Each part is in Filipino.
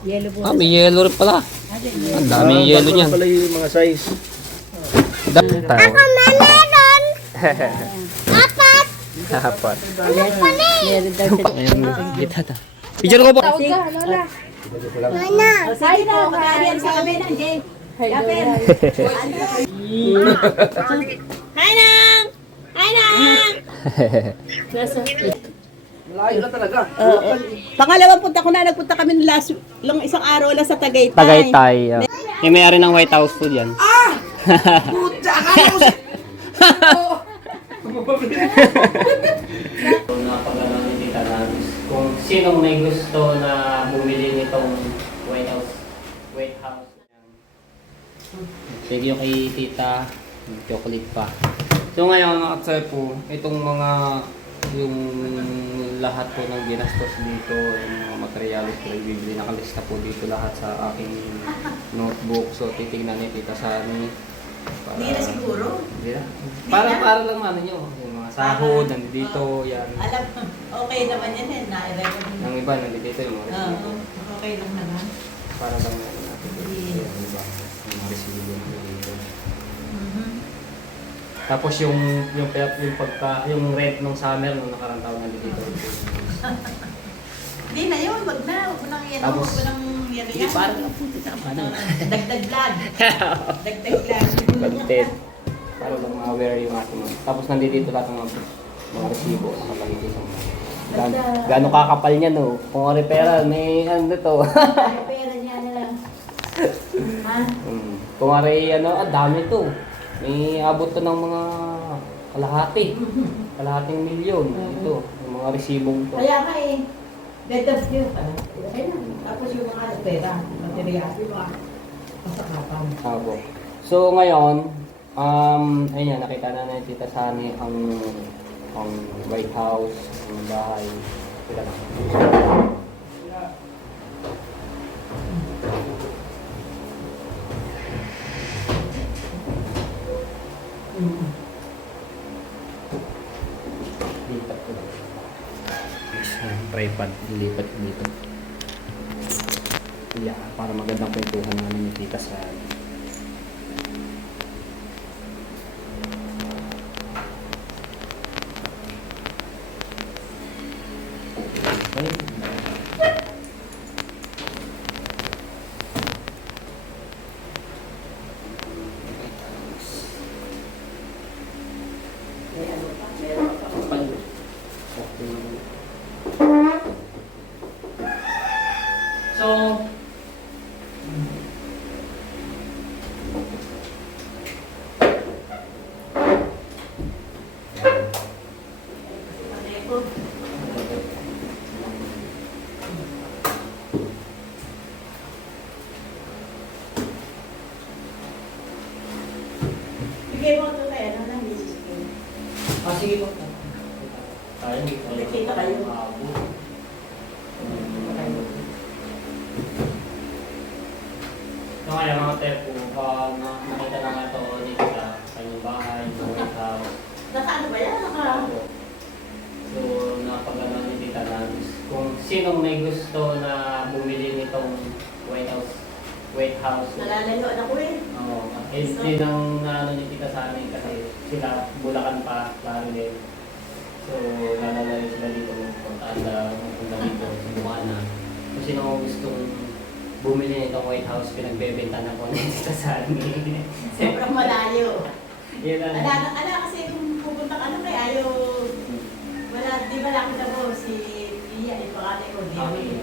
Yellow po. May yellow rin pala. Ang daming yellow niyan. Pala yung mga size. Ako Meron! Apat! Apat. Meron daw sila. Ayan, kita ta. Picture ko po. Mana? Sige po, mag-aarian sa kami ng Jay. Yapin. Hi, Nang! Hi, Nang! Malayo na talaga. Pangalawang punta ko na, nagpunta kami lang isang araw lang sa Tagaytay. Tagaytay. Yung may-ari ng White House food yan. Puta, akala ko sa... Napagano ni Tita Namis kung sinong may gusto na bumili nitong White House. Thank you kay Tita. Chocolate pa. So ngayon, mga po, itong mga yung lahat po ng ginastos dito, yung mga materials ko ibibili, nakalista po dito lahat sa aking notebook. So titingnan ni Tita Sani. Hindi na siguro. Hindi na. Para lang ano nyo. Yung mga sahod, nandito, yan. Alam, okay naman yan eh. Na-record mo. Ang iba, nandito yung mga resibo. Okay lang naman. Para lang ano natin. Yung iba, yung mga resibo nandito. Tapos yung rent ng summer nung nakarang taon nandito. Hindi na yun, wag na. Huwag mo nang yan. Tapos, Huwag mo nang yan. Hindi, parang lang po dito. Ano? Dagdag vlog. Dagdag vlog. Content. Para lang ma-aware yung ating mga. Tapos nandito lahat ng mga resibo nakapalito sa mga. Gano'ng kakapal niya no? Kung ari pera, may ano to. Pera niya na lang. Ha? Kung ari ano, dami to. May abot to ng mga kalahating milyon. Ito, yung mga resibong to. Kaya nga eh. Dead of you. Tapos yung mga pera, material, yung mga pasakapan. Abo. So ngayon, ayun yan, nakita na natin Tita Sani ang White House, ang bahay. Kita na. Lipat ko. Tripod, lipat ko dito. Yeah, para magandang kwentuhan namin ni Tita Sani. So, Bigay mo ito kaya na lang, misis ko. sige po. Tayo, Nakita kayo. So ngayon mga tepo, pag nakita na nga ito dito sa kanyang bahay, sa White House. Naka-ano ba yan? So napagano ni Tita Namis kung sinong may gusto na bumili nitong White House. Nalalayo na ko eh. Oo. Hindi nang naano ni Tita Sani kasi sila Bulacan pa, klaro din. So lalalayo sila dito, punta dito sa Bukana. Kung sino gustong bumili nitong White House, pinagbebenta na po ni Tita Sani. Sobrang malayo. Yun lang. Ala kasi kung pupunta ka na kay ayaw, wala, di ba lang kita mo, si Pia, yung pangalan ko, Demi,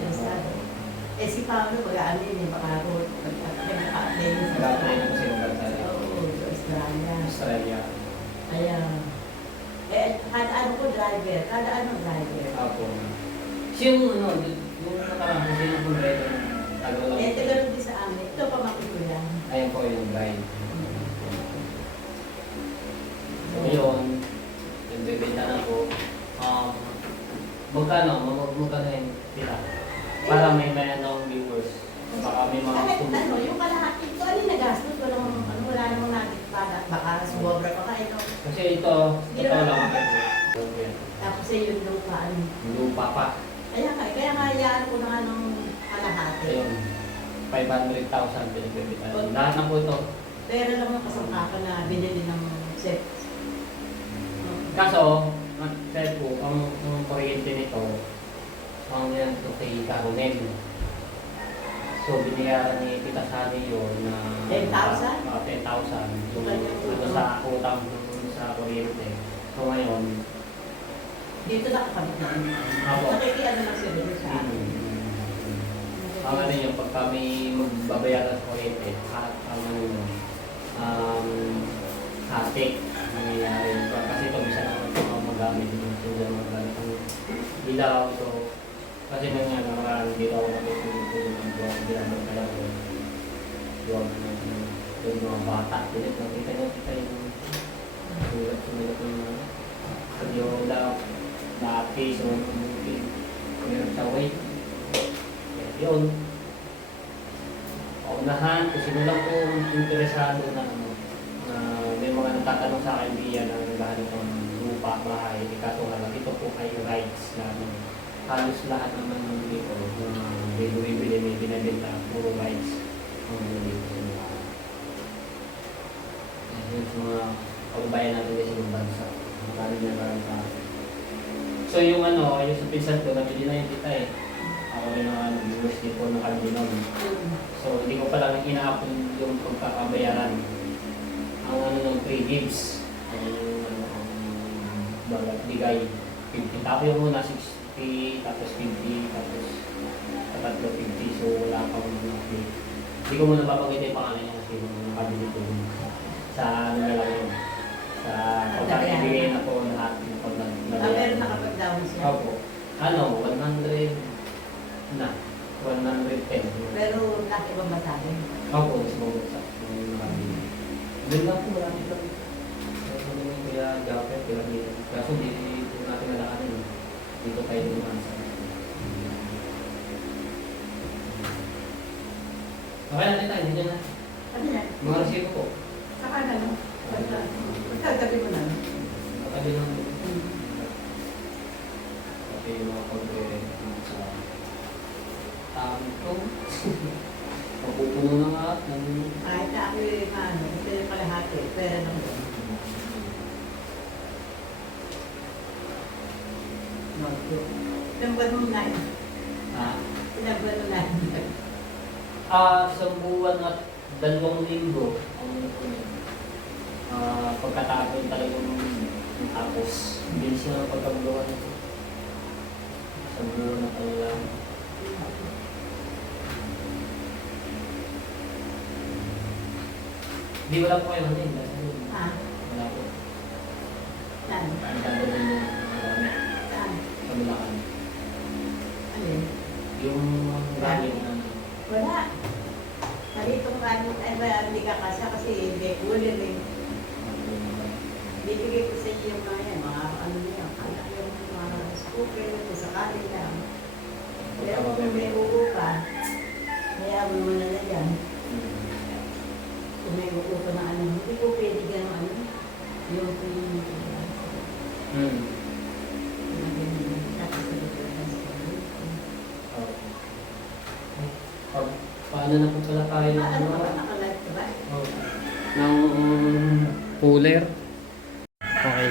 eh si Paolo, mag-aamin, yung baka ako, nag-a-apply sa Nag-a-apply na kasi yung Gonzalo. Oo, sa Australia. Australia. Kaya, kada ano ko driver, kada ano driver. Apo. Sino yung nakarang sino kung reto ng Tagalog? Tagalog din sa amin. Ito pa makikulang. Ayun po yung bride. So yun, yung bebenta na po. Magkano yun sila? Para may anong viewers. Baka may mga Kahit students. ano, yung kalahati ko, ano yung nagastos? Wala namang natin para, baka sumobra pa kayo. Kasi ito lang. Tapos ay yung lupa. Lupa pa. Kaya nga, hayaan ko na nga ng kalahati. Ayun. 500,000 pinagbibitan. Lahat ng po ito. Pera lang ang kasangkapan na binili ng set. Kaso, sabi po, ang kuryente nito, ang yan ito kay Caronel. So, binayaran ni Tita Sally yun na 10,000? 10,000. Yung sa utang sa kuryente. So, ngayon, Dito nakakabit na. Apo. Nakikiano lang sila dito sa akin. ang ano yun, pag kami magbabayaran sa kuryente, at ang ano yun, hati, nangyayari. Kasi ito, bisa naman ito magamit dito. Ito magamit ang ilaw. So, kasi nang nga naman, dito ako nakitulog ng buwan, ginamit kaya ko. Yung mga bata, nakita nyo yung sulat yung radyola, dati, so, meron sa way. Yun. Paunahan, kung sino lang po interesado na may mga nagtatanong sa akin diyan na naghahanap ng lupa, bahay, kaso nga lang, ito po ay rights na halos lahat naman ng dito ng bibili may binibenta, puro rights ang dito sa mga yun sa mga pagbayan natin kasi ng bansa. Marami na marami sa so yung ano, yung sa pinsan ko, nabili na yung tita eh. Ako rin ang university po ng Caldinon. So hindi ko pala ina-upload yung pagkakabayaran. Ang ano ng 3 gigs. Ang bigay 50. Tapos yung muna 60, tapos 50, tapos tatlo 50. So wala pang upload. Hindi ko muna papagay yung pangalan niya kasi nakabili ko sa ano na lang yun. Sa pagkakibigay na po lahat yung Pero nakapag-down siya. Opo. Ano, 100 na. 110. Pero laki bang masabi? Opo, mas mabagsak. Doon lang po, marami lang. Kasi naman kaya Japet, kaya dito. Kaso hindi po natin nalakanin. Dito tayo dumaan sa. Okay natin tayo, hindi na. Ano yan? Mga resibo po. Sa kanan, no? Pagkagabi mo na. Katabi lang. Kasi yung mga pagre sa tamto. Mapupuno na nga at Kahit na ako yung ano, ito yung kalahati, pera lang doon. Ilang buwan mo na yun? Ilang buwan mo na yun? Isang buwan at 2 linggo ang pagkatapos talagang tapos bilis na ang pagkabuluhan nito. Isang buwan na talaga. Hindi wala po kayo natin. Ha? Wala po. Saan? Ang tanda din yung Saan? kabilaan. Alin? Yung galing na Wala. Malitong ano, ay ba, hindi ka kasya kasi hindi kulin eh. Bibigay ko sa inyo yung mga yan, mga ano niya, kala yung mga scooper, kung sakali lang. Pero kung may upo ka, mayabon mo na na yan. Kung may upo ka na ano, hindi ko pwede gano'n ano, yung paano na po pala tayo ng ano ka ba, nakalive ka ba? ng cooler. Okay.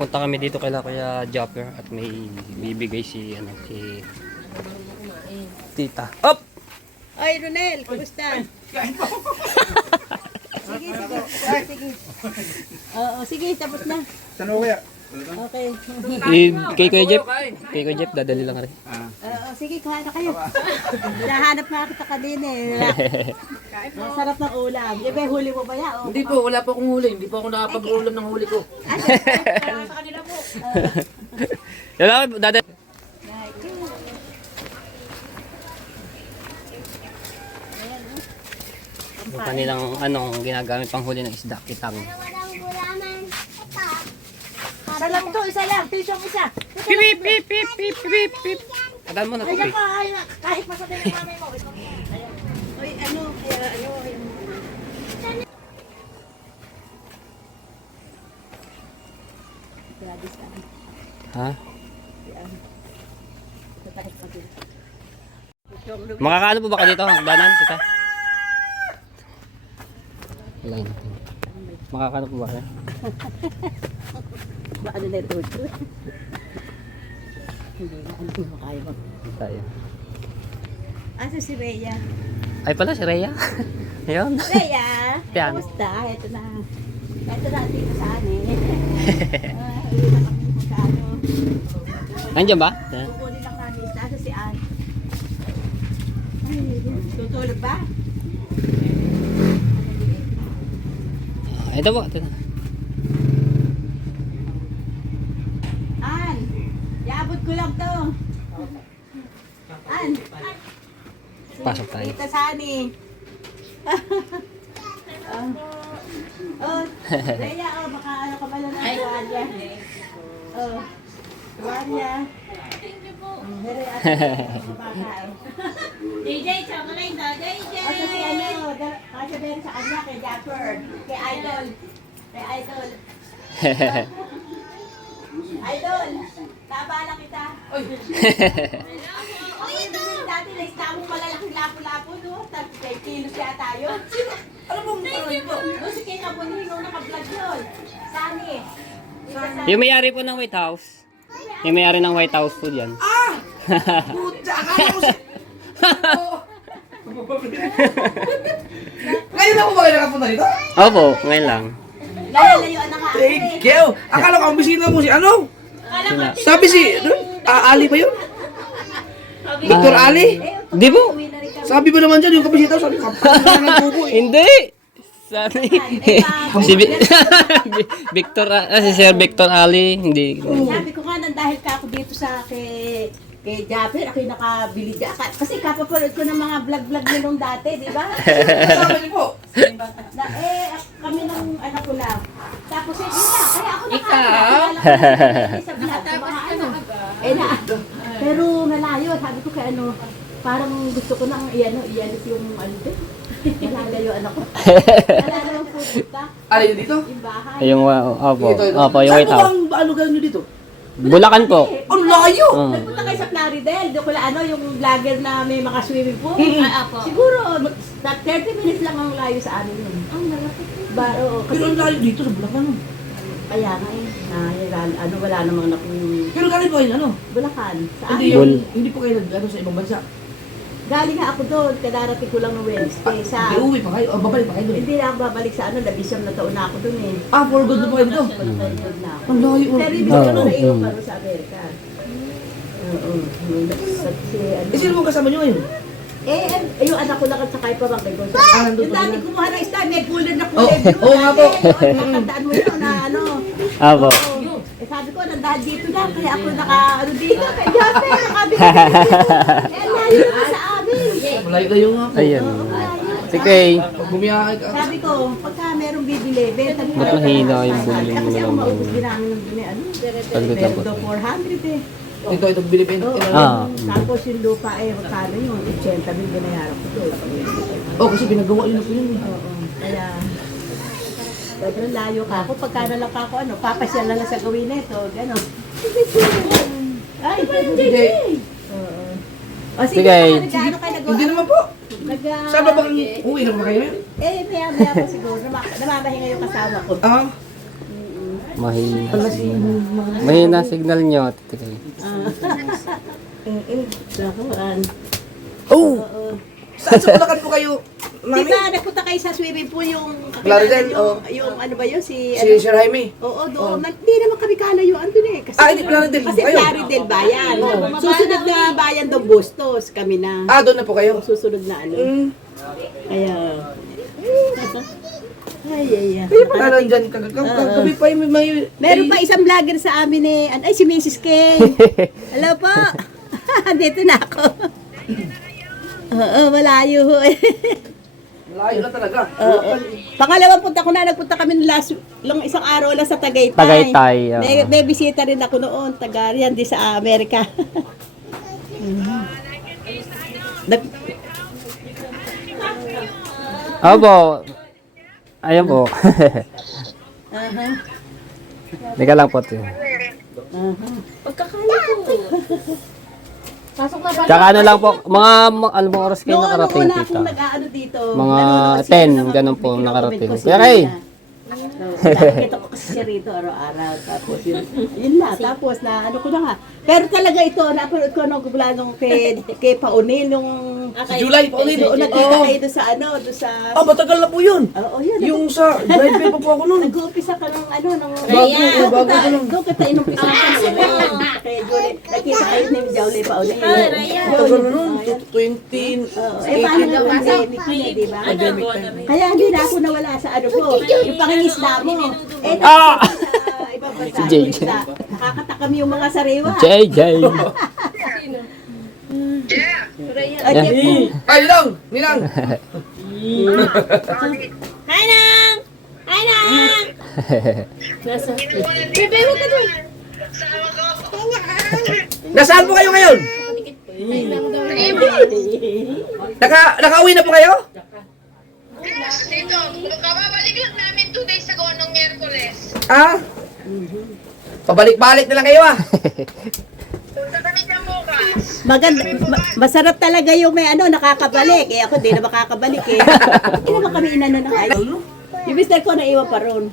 Punta kami dito kaya Jopper at may bibigay si Tita. Up! Ay, Ronel, kumusta? Sige. Oo, sige, tapos na. Saan mo kaya? Okay. Kay Kuya Jeff, dadali lang rin. Sige, kuhain na kayo. Nahanap nga kita kanina eh. Masarap ng ulam. Di ba huli mo ba yan? Oh. Hindi po, wala po akong huli. Hindi po ako nakapag-ulam ng huli ko. Sa kanila po. Dadali. Yung kanilang ginagamit pang huli ng isda, kitang. Walang gulaman. Ito. Isa lang to, isa lang. Tisong isa. Pip, pip, pip, pip, pip, pip. Adan mo na to. Ayan pa, ayan. Kahit masabi ng mami mo. Ayan. Uy, ano, kaya ano, yung... Grabe sa akin. Ha? Yan. Tatakit pa din. Tisong. Makakaano po ba ka dito? Hagdanan, tita? Line. Makakaano po ba kayo? Ba ano na ito? Hindi na ano makaya mag... Tayo. Asa si Rhea? Ay pala, si Rhea. Ayun. Rhea! Yan. Kumusta? Ito na. Ito na dito sa amin. Hindi na kami sa ano. Nandiyan ba? Yan. Kukunin lang namin. Asa si Ann? Ay, tutulog ba? Ito po, ito na. Ann! Iabot ko lang to. Ann! Pasok tayo. Tita Sani. Oh, Rhea, oh, baka ano ka pala na tuwalya. Oh, tuwalya. Thank you po. JJ, chocolate daw, JJ! Kasi si ano, kasi meron sa kanya, kay Japper, kay Idol. Kay Idol. Idol, tabala kita. Ay, ito! Dati na mong malalaking lapo-lapo, no? 35 kilos yata yun. Ano bang thank po? No, si Kay Kabunhi nung naka-vlog yun. Sani. Yung may-ari po ng White House. Yung may-ari ng White House po dyan. Puta, akala ko si... Ngayon na po ba kayo nakapunta dito? Opo, ngayon lang. Lalayuan na nga. Thank you! Akala ko ang bisita mo si ano? Sila. Sabi si... Ali ba yun? Dr. Ali? Di po. Sabi ba naman dyan yung kabisita? Sabi ko, kapag ng bubo eh. Hindi. Sabi. Si Victor, si Sir Victor Ali, hindi. Sabi ko nga nang dahil ka ako dito sa kay Japper, ako yung nakabili dyan. Kasi kapapanood ko ng mga vlog-vlog nyo nung dati, di ba? Sabi niyo po. Na, kami nung anak ko lang. Tapos yun na, kaya ako sa vlog ko mga ano. Pero nalayo, sabi ko kay ano, parang gusto ko nang iano yung ano din. Nalalayo anak ko. Nalalayo pupunta. Ali yun dito? Yung bahay. Yung, opo, opo, yung White Saan House. po bang lugar nyo dito? Bulacan po. Ang layo! Oh. Nagpunta kayo sa Plaridel, doon ko ano, yung vlogger na may mga swimming pool. Siguro, 30 minutes lang ang layo sa amin yun. Ang malapit. Oo, Pero ang layo dito sa Bulacan. no? kaya nga ano, wala namang Pero galing po kayo ano? Bulacan. Sa Hindi, amin. hindi po kayo nag sa ibang bansa. Galing nga ako doon, kadarating ko lang ng Wednesday. Hindi, uwi pa kayo. Babalik pa kayo doon. Hindi na ako babalik sa ano, labisyam na taon na ako doon eh. For good na po kayo dito. Pagod na ako. Ang layo. Pero ibig ko na naiwan pa rin sa Amerika. Oo. Eh, sino mo kasama nyo ngayon? Yung anak ko lang at sakay pa bang ko. nandun Yung pa dati sila. kumuha ng isda, may cooler na kulay blue. Oo nga po. Nakandaan mo yun na ano. Opo. Sabi ko, nandaan dito na, kaya ako ano dito, kay Jape, nakabili. Layo na sa amin. Malayo kayo nga po. Ayun. Oo, malayo. Si Kay. Pag bumiyahe ka. Sabi ko, pagka merong bibili, benta mo. Ba't mahina yung bumili mo Kasi ako ng maubos din namin ng bili, ano. Pagdating Meron po. daw 400 eh. Ito, Pilipino. Ah. Tapos yung lupa magkano yun? 80 mil binayaran ko doon. Oh, kasi pinagawa yun na po yun. Oo, kaya sobrang layo ka ako. Pagka na lang ako, papasyal na lang sa gawin nito, gano'n. Ay, Hindi. Oo. O Sige. sige, nag-ano kayo nagawa? Hindi naman po. Nag- Saan ba bang uwi na ba kayo? maya pa siguro. Namamahinga yung kasama ko. Mahina. Mahina signal nyo. Tito Kay. Nakuan. Oh! Oo. Saan sa Bulacan po kayo? Di Mami? ba nagpunta kayo sa swimming pool yung Plaridel, yung ano ba yun si Si Sir Jaime? Oo, doon. Hindi naman kami kalayuan doon eh. Kasi, Hindi, Plaridel kasi kayo. Plaridel bayan. Susunod na bayan doon, Bustos. Kami na. Doon na po kayo? Susunod na ano. Kaya... Ay. Kayo pa na nandyan. Kami pa yung may... Meron pa isang vlogger sa amin eh. Ay, si Mrs. Kay. Hello po. Dito na ako. Oo, malayo ho eh. Malayo na talaga. Pangalawang punta ko na, nagpunta kami lang isang araw lang sa Tagaytay. Tagaytay, oo. May bisita rin ako noon, Tagarian, di sa Amerika. Opo. Ayun po. Teka lang po. Pagkakala ko. Pasok na ba? Tsaka ano lang po, ano bang oras kayo Noon, nakarating una tita? akong nag-ano dito. Mga nanonood siya 10, ng mga ganun po, video, nakarating. comment ko Kaya siya kayo? na. Nakikita ko kasi siya rito araw-araw. Tapos yun na. Tapos na ano ko na nga. Pero talaga ito, napanood ko nung gubla nung kay Paunil nung July, Paunil. doon nagkita kayo doon sa ano, doon sa... Ah, matagal na po yun. Oo, yun. Yung sa drive pa po ako nun. Nag-uumpisa ka ng ano, ng... Bago ko lang. Doon kita inumpisa ka ng kaya Julie, nakita kayo ni Julie Paunil. Matagal na nun. 20... Eh, paano nga pandemic yun eh, di ba? Kaya hindi na ako nawala sa ano ko. Yung pangingisda mo. Eh, sa ibang bansa. Si JJ. isda. Nakakatakam yung mga sariwa. JJ! Ay, Yan. Jeff, Ay, Ninang! Hi, Nang! Hi, Nang! Bebe, huwag ka doon. Nasaan po kayo ngayon? Nakauwi na po kayo? Yes, dito. Kababalik lang namin 2 days ago nung Miyerkules. Ah? Pabalik-balik na lang kayo ah. Punta kami dyan bukas. maganda, masarap talaga yung may ano, nakakabalik. Eh, ako di na makakabalik eh. Hindi naman kami inano ng ayos. Yung mister ko naiwan pa ron.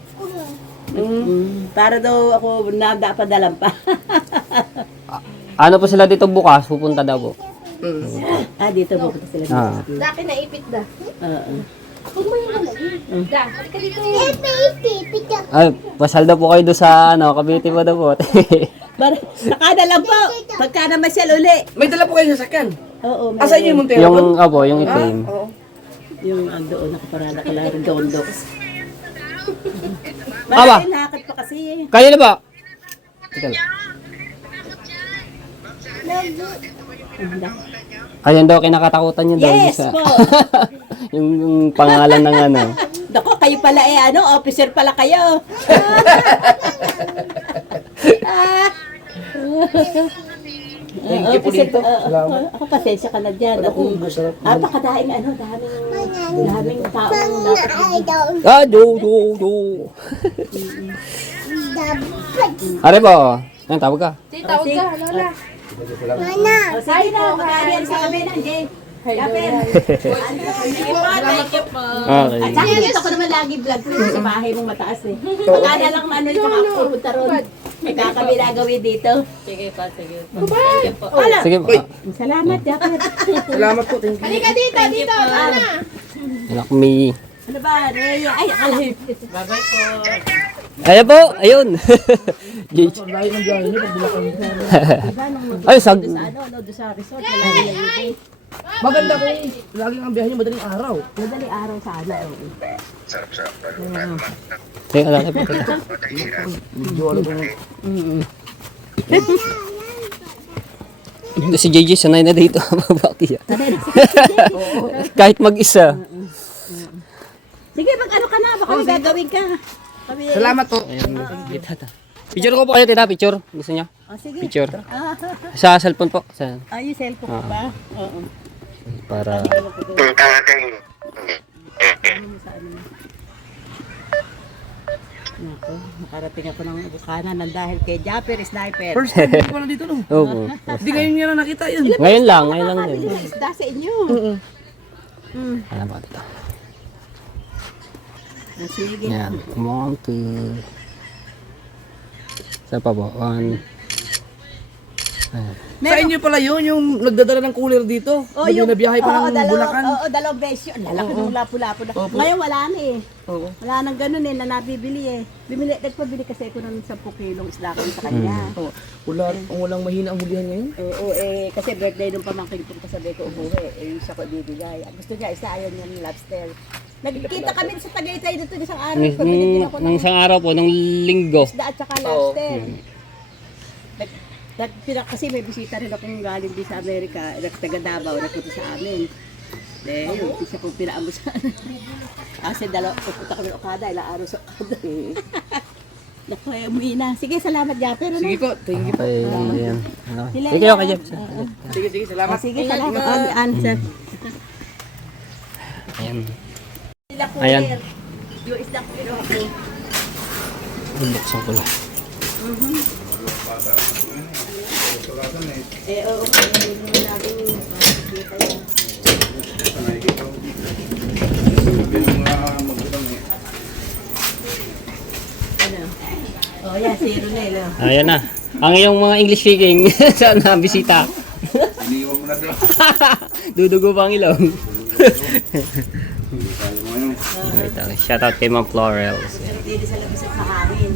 Para daw ako napadalan pa. Ano po sila dito bukas? Pupunta daw po. Dito pupunta sila. Ah. Daki na ipit da. Oo. Huwag mo yung lalagay. Da, halika dito. Ay, pasal daw po kayo doon sa ano, Cavite po daw po. Nakada lang po. Pagka naman siya uli. May dala po kayo sa sakyan. Oo. Asa inyo yung Montero? yung, opo, yung itim. Oo. Yung doon nakaparada ka lang dondo. Aba. Bakit nakakit pa kasi eh. Kayo na ba? Teka lang. Ayun daw, kinakatakutan niyo daw. Yes sa- po. yung pangalan ng ano. Dako, kayo pala eh, ano, officer pala kayo. Thank you po dito. Salamat. Ako, pasensya ka na dyan. Ako, masarap. Pakadaing ano, daming taong dapat. Do. Are po. Yan, tawag ka. Tawag ka, Lola. O, sige na, mag-aariyan sa kami na, Jay. Yaper. Thank you po. Okay. At saka dito ko naman lagi vlog ko sa bahay mong mataas eh. Pagkana lang ano yung mga pupunta ron. May kakabila gawin dito. Sige pa, sige. Thank you po. Sige po. Salamat, Yaper. Salamat po. Thank you. Halika dito, dito, Lola. Anak me. Ano ba, Rhea? Ay, akala. Bye-bye po. Ayan po, ayun. JJ. Layo ng biyahe niyo. Pagdala kami. Diba, nung Ay, sag... sa ano, doon sa resort, wala nila yun. Maganda po. Laging ang biyahe niyo madaling araw. Madaling araw sana. Oo. Teka lang, teka lang. Medyo ano po. Ito si JJ, sanay na dito. Mabaki yan. Kahit mag-isa. Sige, mag-ano ka na, baka may gagawin ka. Kami, Salamat po. Picture ko po kayo, tita. Picture. Gusto niya? sige. Picture. Sa cellphone po. Sa, Yung cellphone ko ba? Oo. para... Ako, nakarating ako ng Bukana ng dahil kay Japper Sniper. First time ko pala dito no. Oo. Hindi ngayon niya na nakita yun. Ngayon lang yun. Nakabili ng isda sa inyo. Ano ba dito? Sige. Yan. 1, 2... Saan pa po? 1... Sa inyo pala yun, yung nagdadala ng cooler dito. Oh, Yung nabiyahe pa ng Bulacan. dalawang beses yun. Lalaki ng lapu-lapu na. Opo. Ngayon wala na eh. Oo. Wala nang ganun eh, na nabibili eh. Nagpabili kasi ako ng 10 kilong isda ko sa kanya. Oo. Walang mahina ang hulihan ngayon. Oo, kasi birthday nung pamangkin ko kasabi ko umuwi. Eh, siya ko ibibigay. Gusto niya, isa ayaw niya ng lobster. Nagkita kami sa Tagaytay dito isang araw. Pabili din ako Nung ng isang araw po, nung linggo. isda at saka lobster. Kasi may bisita rin akong galing din sa Amerika, taga Davao, nagpunta sa amin. Eh, yun, isa kong pinaamo sa kasi pupunta kami ng Okada, ilang araw sa Okada. Naku, umuwi na. Sige, salamat, Japper. Ano? Sige po, thank you po. Okay, yan. Sila Sige, yan. okay, Jeff. Sige, salamat. Sige, salamat. Answer. Ayan. Sila po, Ayan. yung isda ko kinuha ko. Buksan ko lang. Oo, hindi mo natin makikita yan. Ano? Oh, yan, si Ronel. Oh. Ayan na. Ang iyong mga English speaking sana bisita. Iniwan mo na doon. Dudugo pa ang ilong. Shout out kay Ma'am Florels. Pero pwede sa labas at makain.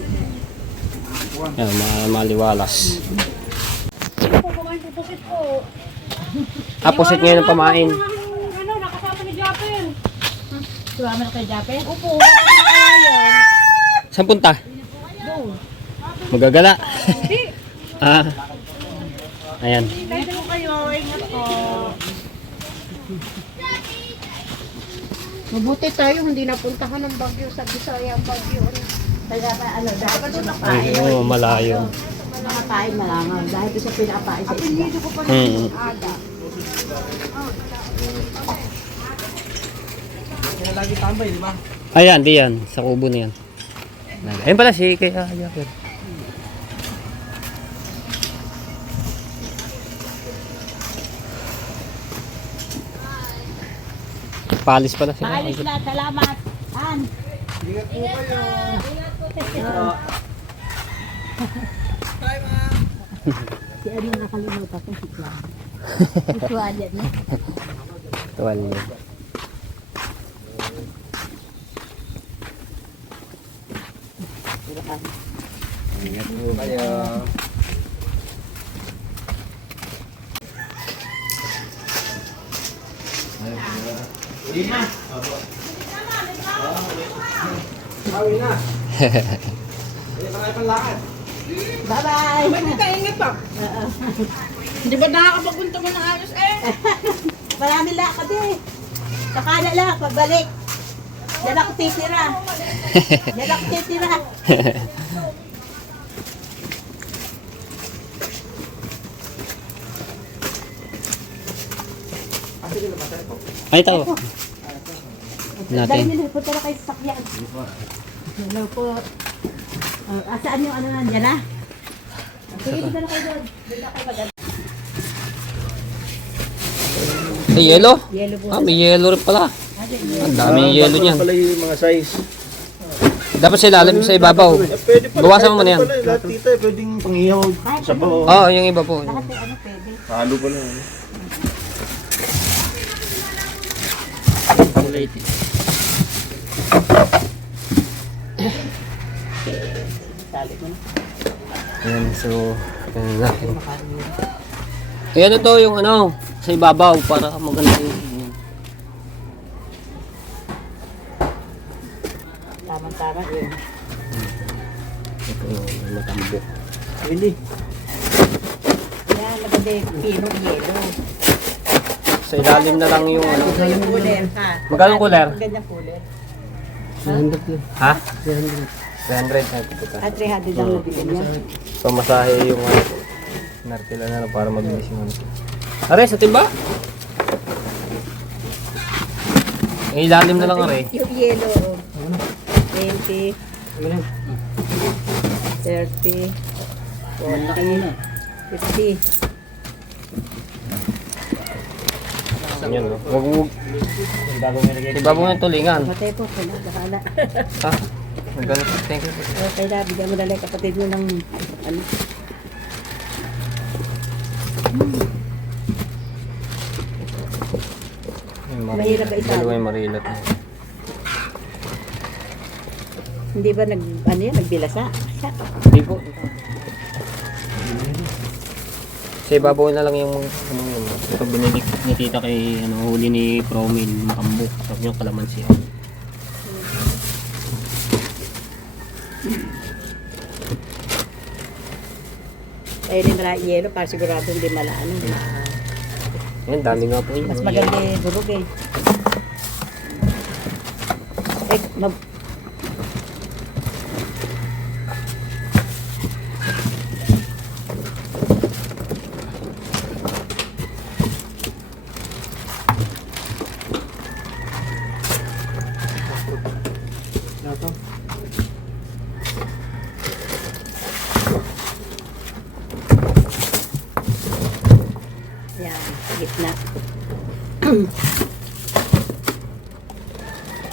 Ayan, maliwalas. Pusit ngayon ng pamain. Ano, nakasama ni Japel. Tuwaman na kay Japet? Opo, wala na kaya yan. Saan punta? Doon. Magagala. Hindi. Ah. Ayan. Kahit ano kayo, ingat po. Mabuti tayo, hindi napuntahan ng bagyo sa Bisaya ang bagyo. Kaya pa, ano, dahil pa siya Ay, makain. oo, malayo. Makakain malangaw. Dahil pa siya pinakapain sa isda. Apelido ko pa Mm. rin Ada. Lagi tambay, di ba? Ayan, di yan. Sa kubo na yan. Ayun pala si kaya Jacker. Palis pala sila. Maalis na, salamat. An. Ingat po kayo. Si Ari nakalimutan ko si Clara. Si Tuwalya niya. Tuwalya. Ingat po kayo. Hawi na. Hindi pa kayo panlakad. Bye-bye. May kaingat pa. Hindi ba nakakapagpunta mo ng ayos eh? Marami lakad eh. Sakala lang, pagbalik. Diyan ako titira. Diyan ako titira. Ay, ito. Dahil Natin. nilipot na kayo sa sakyan. Hello po. Asaan yung ano nandiyan na? Sige, dito na kayo doon. Doon na kayo maganda. May yelo? Yellow po. Ah, may yelo rin pala. Ang daming yelo niyan. Pala yung mga size. Dapat sa ilalim sa ibabaw. Pwede pala. Bawasan mo muna yan. Lahat tita, pwedeng pangihaw sa bao. Oo, yung iba po. Lahat ay ano pwede. Halo pala. Sali mo na. Ayan, so, ayan na. Ayan ito yung ano, sa ibabaw para maganda yung Tama-tama yun. ito yung matambok. Really? Yan, maganda yung pinong yellow. Sa ilalim na lang yung ano. Ito yung cooler ha. Magkano cooler? Ganyan cooler. Ha? 300. 300 na ito. At 300 lang nabili niya. Pamasahe yung ano. Nartila na lang para mabilis yung ano. Are, sa timba? Ang ilalim na lang are. Yung yellow. 20. 30. 40. 50. Yan, no? Wag. Ibabaw ng tulingan. Patay po, sana, bahala. Ha? Maganda. Thank you. Okay na, bigyan mo na lang kapatid mo ng ano. Mahirap ba isa? Dalawa yung marilat. Hindi ba ano yan, nagbilasa? Hindi po. Sa ibabaw na lang yung ano yun. Ito binili ni tita kay ano, huli ni Promil Makambuk. Sabi niyo kalamansi. Ayun yung maraming yelo para sigurado hindi malaano. Yan, dami nga po yun. Mas maganda yung durog eh.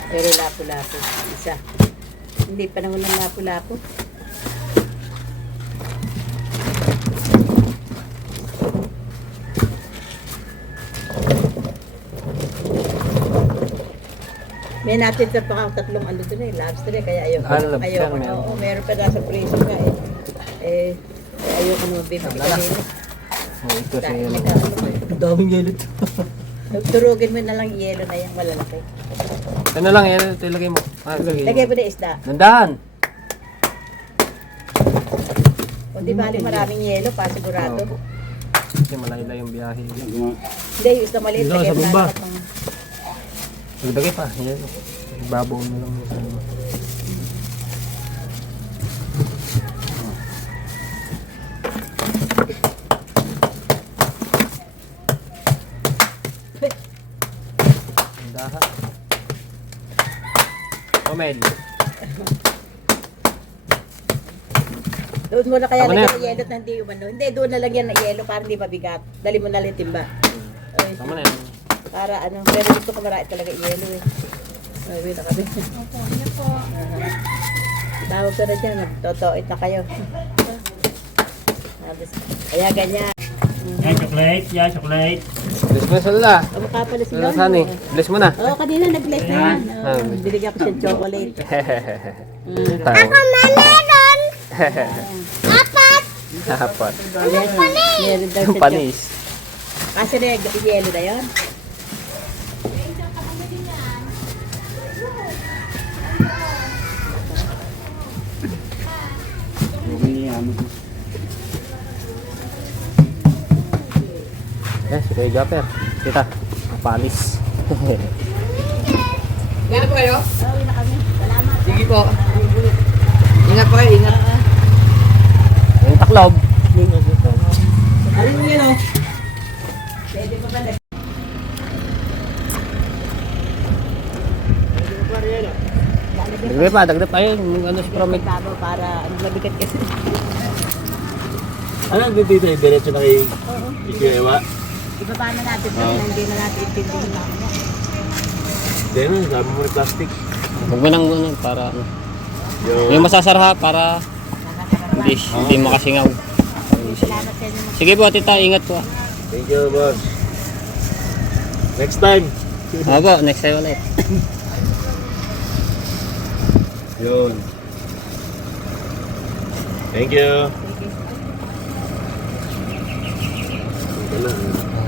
Pero lapu-lapu. Isa. Hindi pa naman ng lapu-lapu. May natin sa tatlong ano doon eh, lobster eh, kaya ayoko. Lobster, Ayoko. meron. Oo, meron pa nasa freezer nga eh. Ayoko naman bibili kanina. Oh, ito sa Dahil yelo. Ang daming yelo. Turugin mo na lang yelo na yung malalaki. Ano lang yan, ito ilagay mo. Lagay mo na isda. Nandahan. Kung di bali maraming yelo, pa sigurado. Opo. Kasi malayo yung biyahe. Hindi, yung isda maliit. Ito, lagay sa mo na bumba. lahat ng- Lagay pa, yan. Babaw na lang sa ano. Nandahan. Omel. Doon mo na kaya Tama na lagyan ng yelo na hindi umano. Hindi, doon na lagyan ng yelo para hindi mabigat. Dali mo na lang yung timba. Ay, Tama na yan. para ano, pero gusto ko marami talaga yelo eh. Ay, wait na kami. Tawag ko na dyan, nagtotoit na kayo. Kaya ganyan. Yan, chocolate. Yan, chocolate. Bless mo sa lala. Kamukha pala si Ano saan eh? Bless mo na. Oo, kanina nag-bless na yan. Ah. Binigyan ko siya ng chocolate. Ako meron! Apat! Meron daw Yung siya panis. Kasi na yung yelo na yun. Si Kuya Gapper. Kita. Panis. Gano'n po kayo? Oo, na kami. Salamat. Sige po. Ingat po kayo, ingat. Yung taklob. Alin mo yan, oh. Pwede pa pala. Dagdag pa yun. Yung ano si Promit. Bago para ano mabigat kasi. Ano ang dito yung diretso na kay Ewa? Ibaba na natin ito. Hindi na natin intindihin namin. Hindi na, sabi mo yung plastic. Huwag mo nang muna para ano. Yung masasarha para hindi makasingaw. Salamat sa inyo. Sige po, tita. Ingat po. Thank you, boss. Next time. Opo, next time ulit. Yun. Thank you.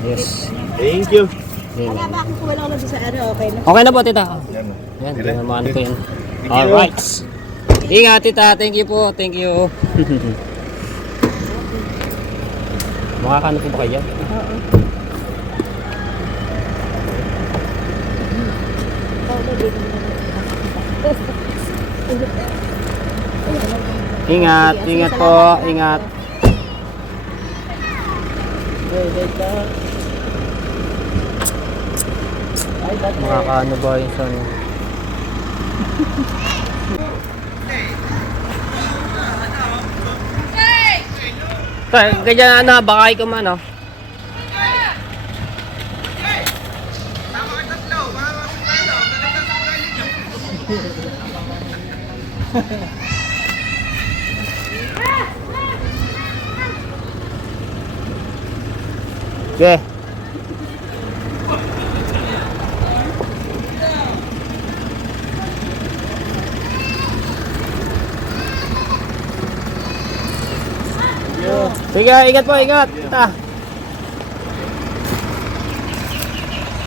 Yes. Thank you. Wala ba akong kuwala ko lang sa ano, okay na? Okay na po, tita. Yan. Yan, tinamaan ko yan. Alright. Ingat, tita. Thank you po. Thank you. Makakano po ba kayo? Oo. Ingat, ingat po. Ingat. Makakaano ba yun sa ano? Ganyan ano, baka ikaw man, oh. Okay. Sige, ingat po, ingat. Kita.